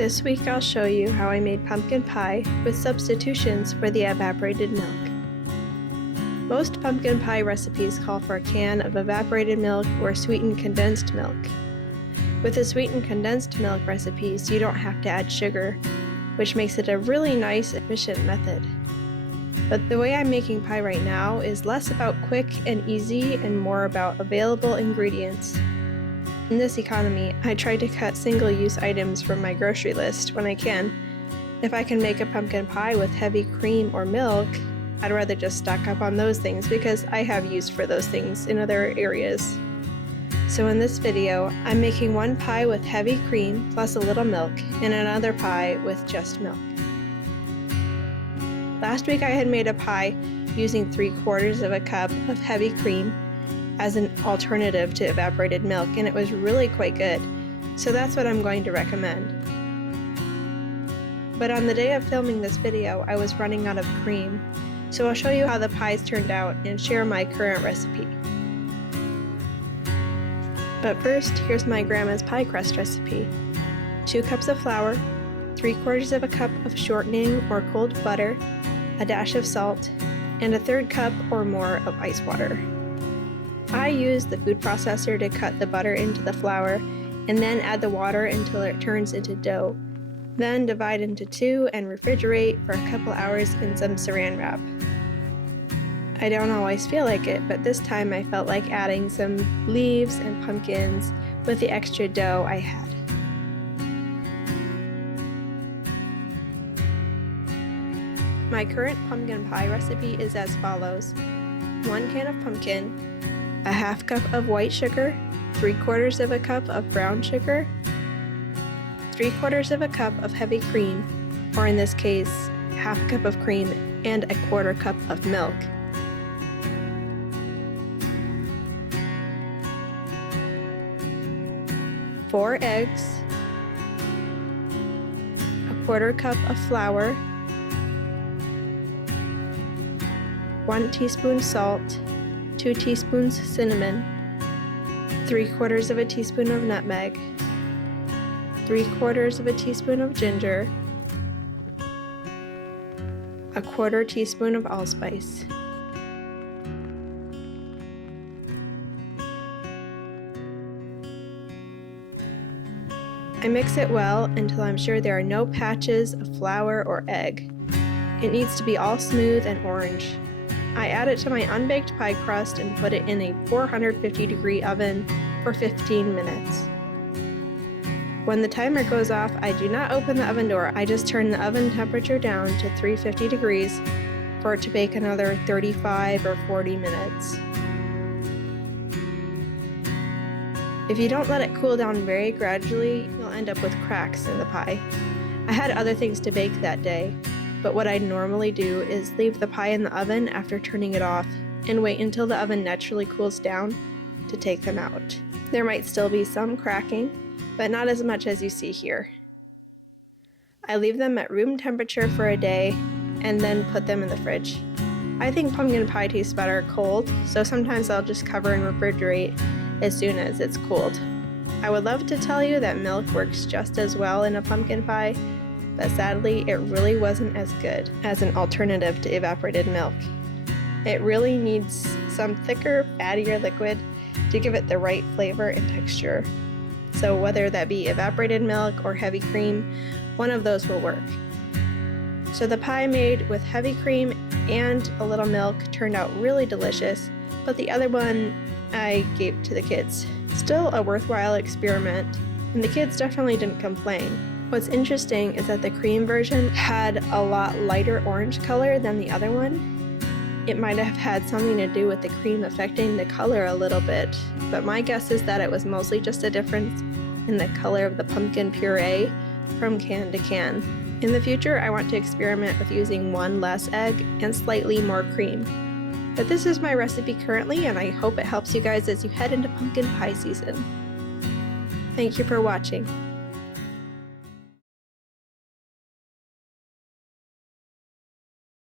This week I'll show you how I made pumpkin pie with substitutions for the evaporated milk. Most pumpkin pie recipes call for a can of evaporated milk or sweetened condensed milk. With the sweetened condensed milk recipes, you don't have to add sugar, which makes it a really nice, efficient method. But the way I'm making pie right now is less about quick and easy and more about available ingredients. In this economy, I try to cut single-use items from my grocery list when I can. If I can make a pumpkin pie with heavy cream or milk, I'd rather just stock up on those things because I have use for those things in other areas. So in this video, I'm making one pie with heavy cream plus a little milk and another pie with just milk. Last week I had made a pie using 3/4 of a cup of heavy cream as an alternative to evaporated milk, and it was really quite good. So that's what I'm going to recommend. But on the day of filming this video, I was running out of cream. So I'll show you how the pies turned out and share my current recipe. But first, here's my grandma's pie crust recipe. 2 cups of flour, 3/4 of a cup of shortening or cold butter, a dash of salt, and 1/3 cup or more of ice water. I use the food processor to cut the butter into the flour and then add the water until it turns into dough. Then divide into 2 and refrigerate for a couple hours in some saran wrap. I don't always feel like it, but this time I felt like adding some leaves and pumpkins with the extra dough I had. My current pumpkin pie recipe is as follows: 1 can of pumpkin, a 1/2 cup of white sugar, 3/4 of a cup of brown sugar, 3/4 of a cup of heavy cream, or in this case, 1/2 cup of cream and 1/4 cup of milk. Four eggs, 1/4 cup of flour, 1 teaspoon salt, 2 teaspoons cinnamon, 3/4 of a teaspoon of nutmeg, 3/4 of a teaspoon of ginger, 1/4 teaspoon of allspice. I mix it well until I'm sure there are no patches of flour or egg. It needs to be all smooth and orange. I add it to my unbaked pie crust and put it in a 450-degree oven for 15 minutes. When the timer goes off, I do not open the oven door. I just turn the oven temperature down to 350 degrees for it to bake another 35 or 40 minutes. If you don't let it cool down very gradually, you'll end up with cracks in the pie. I had other things to bake that day, but what I normally do is leave the pie in the oven after turning it off and wait until the oven naturally cools down to take them out. There might still be some cracking, but not as much as you see here. I leave them at room temperature for a day and then put them in the fridge. I think pumpkin pie tastes better cold, so sometimes I'll just cover and refrigerate as soon as it's cooled. I would love to tell you that milk works just as well in a pumpkin pie, but sadly it really wasn't as good as an alternative to evaporated milk. It really needs some thicker, fattier liquid to give it the right flavor and texture. So whether that be evaporated milk or heavy cream, one of those will work. So the pie made with heavy cream and a little milk turned out really delicious, but the other one I gave to the kids. Still a worthwhile experiment, and the kids definitely didn't complain. What's interesting is that the cream version had a lot lighter orange color than the other one. It might have had something to do with the cream affecting the color a little bit, but my guess is that it was mostly just a difference in the color of the pumpkin puree from can to can. In the future, I want to experiment with using 1 less egg and slightly more cream. But this is my recipe currently, and I hope it helps you guys as you head into pumpkin pie season. Thank you for watching.